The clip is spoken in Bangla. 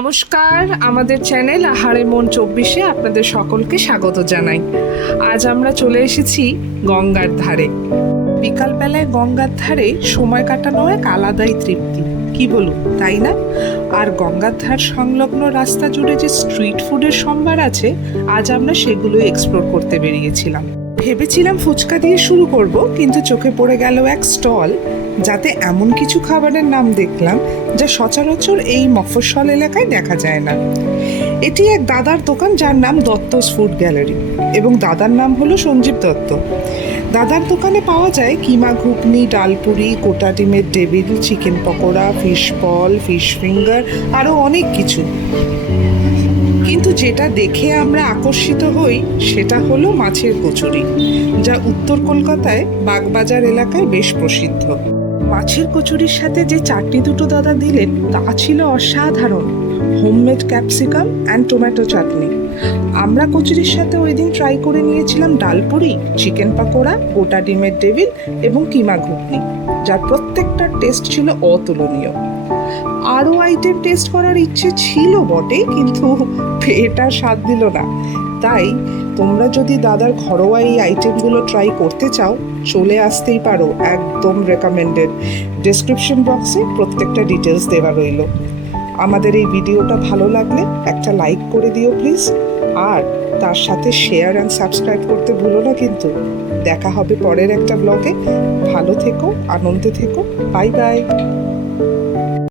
নমস্কার, আমাদের চ্যানেল আহারে মন 24-এ আপনাদের সকলকে স্বাগত জানাই। আজ আমরা চলে এসেছি গঙ্গার ধারে। বিকালবেলায় গঙ্গার ধারে সময় কাটানো এক আলাদাই তৃপ্তি, কি বলুন, তাই না? আর গঙ্গার ধার সংলগ্ন রাস্তা জুড়ে যে স্ট্রিট ফুডের সম্ভার আছে, আজ আমরা সেগুলো এক্সপ্লোর করতে বেরিয়েছিলাম। ভেবেছিলাম ফুচকা দিয়ে শুরু করব, কিন্তু চোখে পড়ে গেল এক স্টল, যাতে এমন কিছু খাবারের নাম দেখলাম যা সচরাচর এই মফস্বল এলাকায় দেখা যায় না। এটি এক দাদার দোকান, যার নাম দত্তস ফুড গ্যালারি, এবং দাদার নাম হলো সঞ্জীব দত্ত। দাদার দোকানে পাওয়া যায় কিমা ঘুগনি, ডালপুরি, গোটা ডিমের devil, chicken pakora, fish ball, fish finger, আরও অনেক কিছু। কিন্তু যেটা দেখে আমরা আকর্ষিত হই সেটা হলো মাছের কচুরি, যা উত্তর কলকাতায় বাগবাজার এলাকায় বেশ প্রসিদ্ধ। মাছের কচুরির সাথে যে চাটনি দুটো দাদা দিলেন তা ছিল অসাধারণ, হোমমেড ক্যাপসিকাম অ্যান্ড টমেটো চাটনি। আমরা কচুরির সাথে ওই দিন ট্রাই করে নিয়েছিলাম ডালপুরি, চিকেন পকোড়া, গোটা ডিমের ডেভিল এবং কিমা ঘুগনি, যার প্রত্যেকটার টেস্ট ছিল অতুলনীয়। আরও আইটেম টেস্ট করার ইচ্ছে ছিল বটে, কিন্তু পেট আর স্বাদ দিল না। তাই তোমরা যদি দাদার ঘরোয়া এই আইটেমগুলো ট্রাই করতে চাও, চলে আসতেই পারো, একদম রেকমেন্ডেড। ডেসক্রিপশন বক্সে প্রত্যেকটা ডিটেলস দেওয়া রইল। আমাদের এই ভিডিওটা ভালো লাগলে একটা লাইক করে দিও প্লিজ, আর তার সাথে শেয়ার অ্যান্ড সাবস্ক্রাইব করতে ভুলো না কিন্তু। দেখা হবে পরের একটা ব্লগে। ভালো থেকো, আনন্দে থেকো, বাই বাই।